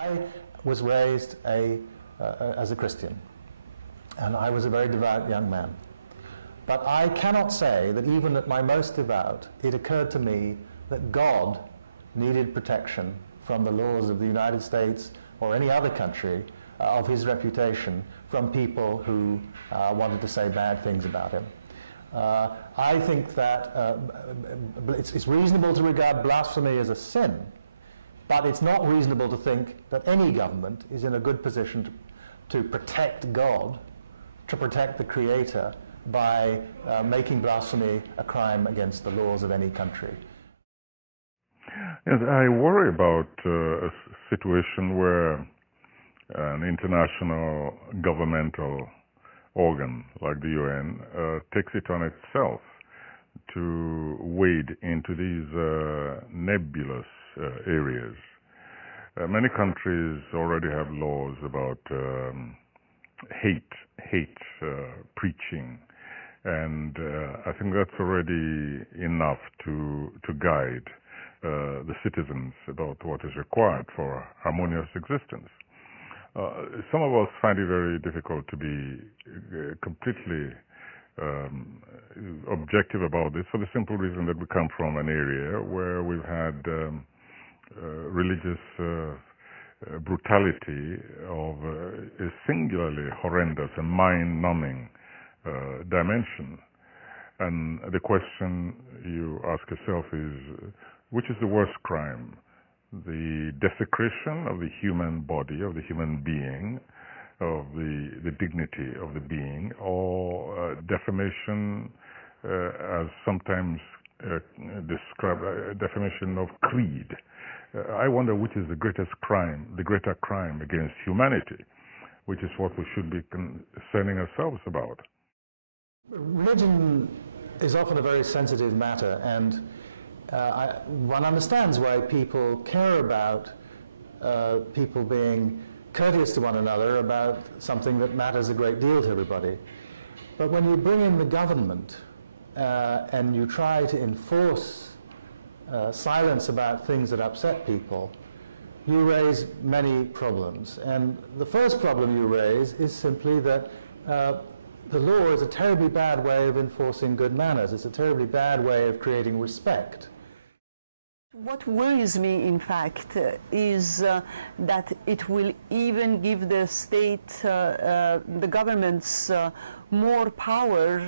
I was raised as a Christian, and I was a very devout young man. But I cannot say that even at my most devout, it occurred to me that God needed protection from the laws of the United States or any other country of his reputation from people who wanted to say bad things about him. I think that it's reasonable to regard blasphemy as a sin, but it's not reasonable to think that any government is in a good position to protect God, to protect the Creator, by making blasphemy a crime against the laws of any country. Yes, I worry about a situation where an international governmental organ like the UN takes it on itself to wade into these nebulous areas. Many countries already have laws about hate preaching, and I think that's already enough to guide the citizens about what is required for harmonious existence. Some of us find it very difficult to be completely objective about this for the simple reason that we come from an area where we've had religious brutality of a singularly horrendous and mind-numbing dimension. And the question you ask yourself is, which is the worst crime? The desecration of the human body, of the human being, of the dignity of the being, or defamation, as sometimes described, defamation of creed. I wonder which is the greatest crime, the greater crime against humanity, which is what we should be concerning ourselves about. Religion is often a very sensitive matter, and one understands why people care about people being courteous to one another about something that matters a great deal to everybody. But when you bring in the government and you try to enforce silence about things that upset people, you raise many problems. And the first problem you raise is simply that the law is a terribly bad way of enforcing good manners. It's a terribly bad way of creating respect. What worries me, in fact, is that it will even give the state, the governments, more power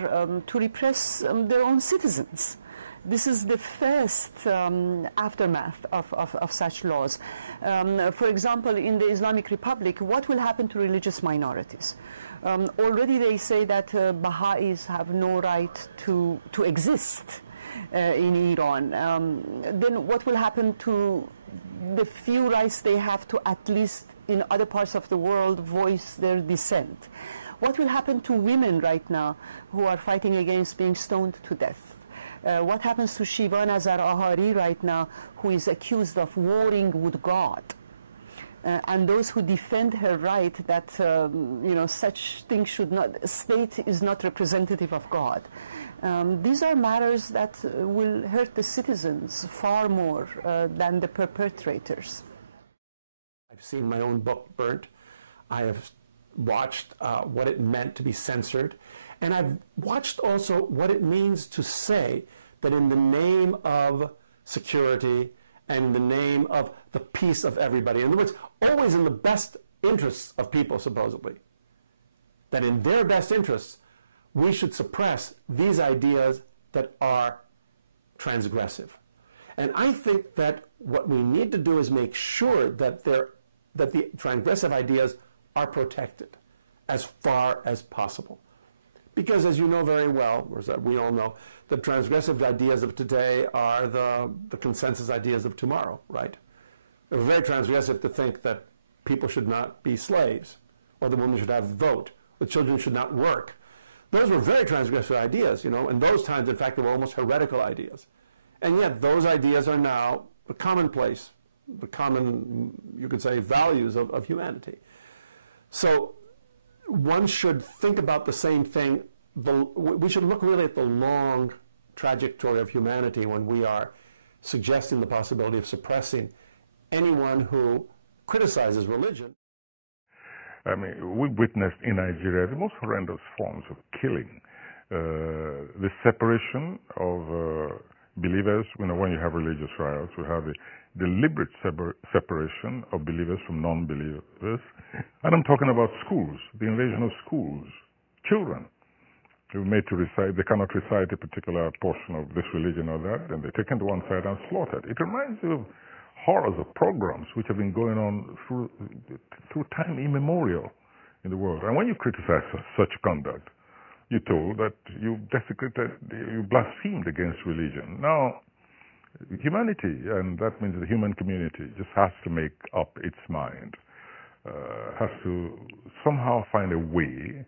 to repress their own citizens. This is the first aftermath of such laws. For example, in the Islamic Republic, what will happen to religious minorities? Already they say that Baha'is have no right to exist in Iran. Then what will happen to the few rights they have to, at least in other parts of the world, voice their dissent? What will happen to women right now who are fighting against being stoned to death? What happens to Shiva Nazar Ahari right now, who is accused of warring with God? And those who defend her right that such things should not, state is not representative of God. These are matters that will hurt the citizens far more than the perpetrators. I've seen my own book burnt. I have watched what it meant to be censored. And I've watched also what it means to say that in the name of security and in the name of the peace of everybody, in other words, always in the best interests of people, supposedly, that in their best interests, we should suppress these ideas that are transgressive. And I think that what we need to do is make sure that the transgressive ideas are protected as far as possible. Because as you know very well, or as we all know, the transgressive ideas of today are the consensus ideas of tomorrow, right? It's very transgressive to think that people should not be slaves, or the women should have a vote, the children should not work. Those were very transgressive ideas, in those times, in fact, they were almost heretical ideas. And yet those ideas are now the commonplace, the common, you could say, values of humanity. So one should think about the same thing. We should look really at the long trajectory of humanity when we are suggesting the possibility of suppressing anyone who criticizes religion. I mean, we witnessed in Nigeria the most horrendous forms of killing. The separation of believers, when you have religious riots, we have a deliberate separation of believers from non-believers. And I'm talking about schools, the invasion of schools, children. They're made to recite, they cannot recite a particular portion of this religion or that, and they're taken to one side and slaughtered. It reminds you of horrors of pogroms which have been going on through time immemorial in the world. And when you criticize such conduct, you're told that you desecrated, you blasphemed against religion. Now, humanity, and that means the human community, just has to make up its mind, has to somehow find a way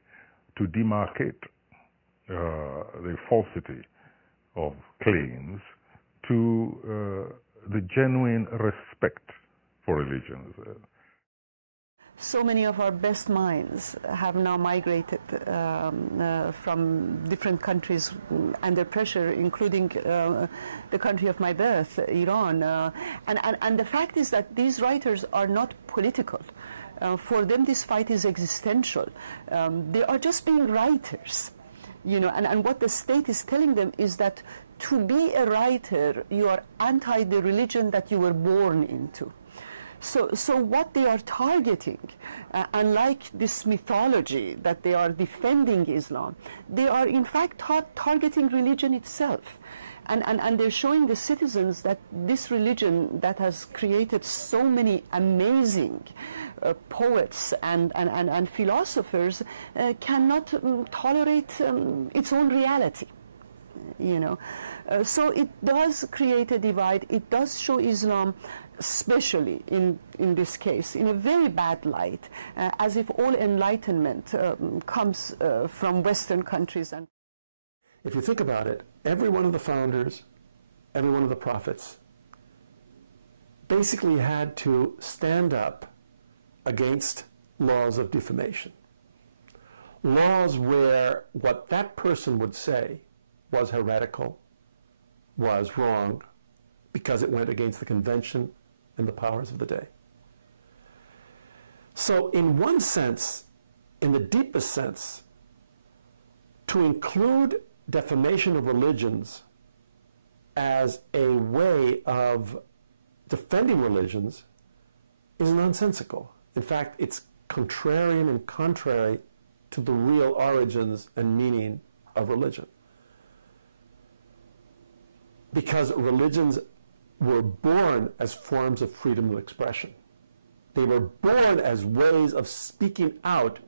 to demarcate the falsity of claims to the genuine respect for religions. So many of our best minds have now migrated from different countries under pressure, including the country of my birth, Iran. And the fact is that these writers are not political. For them, this fight is existential. They are just being writers. And what the state is telling them is that to be a writer, you are anti the religion that you were born into. So what they are targeting, unlike this mythology that they are defending Islam, they are in fact targeting religion itself. And they're showing the citizens that this religion that has created so many amazing poets and philosophers cannot tolerate its own reality. So it does create a divide. It does show Islam, especially in this case, in a very bad light, as if all enlightenment comes from Western countries. And if you think about it, every one of the founders, every one of the prophets, basically had to stand up against laws of defamation. Laws where what that person would say was heretical, was wrong, because it went against the convention and the powers of the day. So in one sense, in the deepest sense, to include defamation of religions as a way of defending religions is nonsensical. In fact, it's contrarian and contrary to the real origins and meaning of religion. Because religions were born as forms of freedom of expression. They were born as ways of speaking out,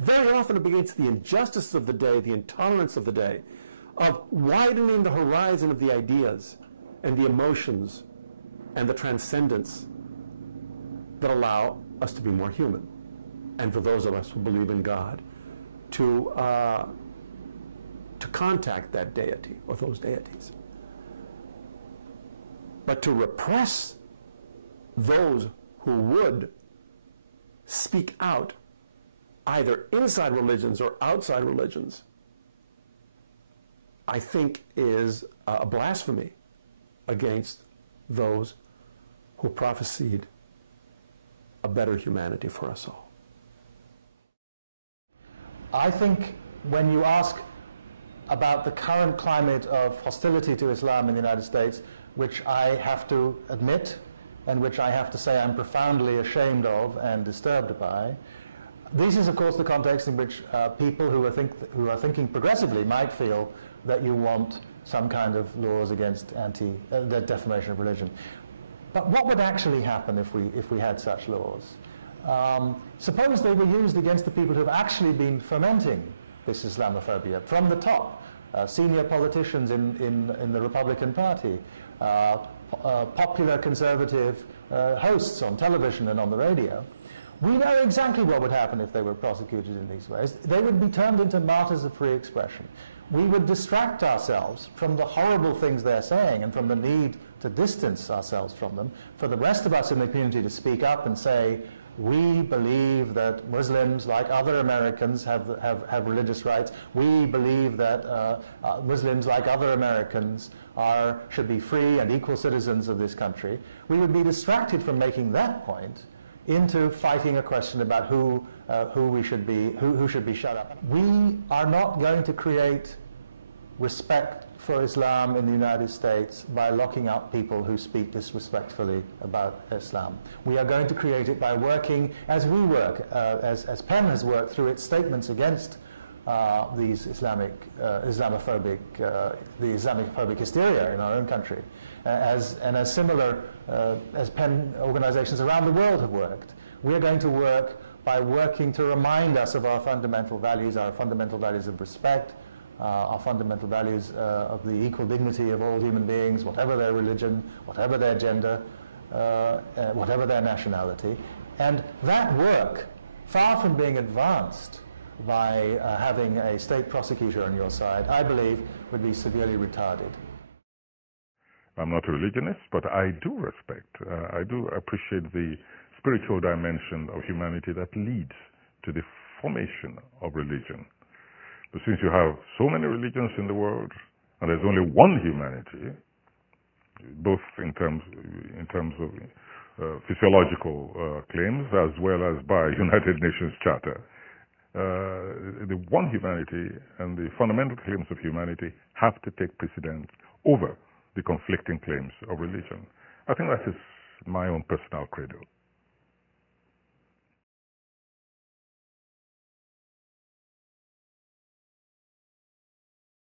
very often against the injustice of the day, the intolerance of the day, of widening the horizon of the ideas and the emotions and the transcendence that allow us to be more human. And for those of us who believe in God, to contact that deity or those deities. But to repress those who would speak out either inside religions or outside religions, I think is a blasphemy against those who prophesied a better humanity for us all. I think when you ask about the current climate of hostility to Islam in the United States, which I have to admit and which I have to say I'm profoundly ashamed of and disturbed by, this is of course the context in which people who are thinking progressively might feel that you want some kind of laws against the defamation of religion. But what would actually happen if we had such laws? Suppose they were used against the people who have actually been fomenting this Islamophobia from the top, senior politicians in the Republican Party, popular conservative hosts on television and on the radio. We know exactly what would happen if they were prosecuted in these ways. They would be turned into martyrs of free expression. We would distract ourselves from the horrible things they're saying and from the need to distance ourselves from them, for the rest of us in the community to speak up and say, we believe that Muslims, like other Americans, have religious rights. We believe that Muslims, like other Americans, should be free and equal citizens of this country. We would be distracted from making that point into fighting a question about who should be shut up. We are not going to create respect for Islam in the United States by locking up people who speak disrespectfully about Islam. We are going to create it by working as we work, as PEN has worked through its statements against these Islamophobic hysteria in our own country, as similar as PEN organizations around the world have worked. We are going to work by working to remind us of our fundamental values of respect, our fundamental values of the equal dignity of all human beings, whatever their religion, whatever their gender, whatever their nationality. And that work, far from being advanced by having a state prosecutor on your side, I believe would be severely retarded. I'm not a religionist, but I do respect, I do appreciate the spiritual dimension of humanity that leads to the formation of religion. But since you have so many religions in the world, and there's only one humanity, both in terms of physiological claims as well as by United Nations Charter, the one humanity and the fundamental claims of humanity have to take precedence over the conflicting claims of religion. I think that is my own personal credo.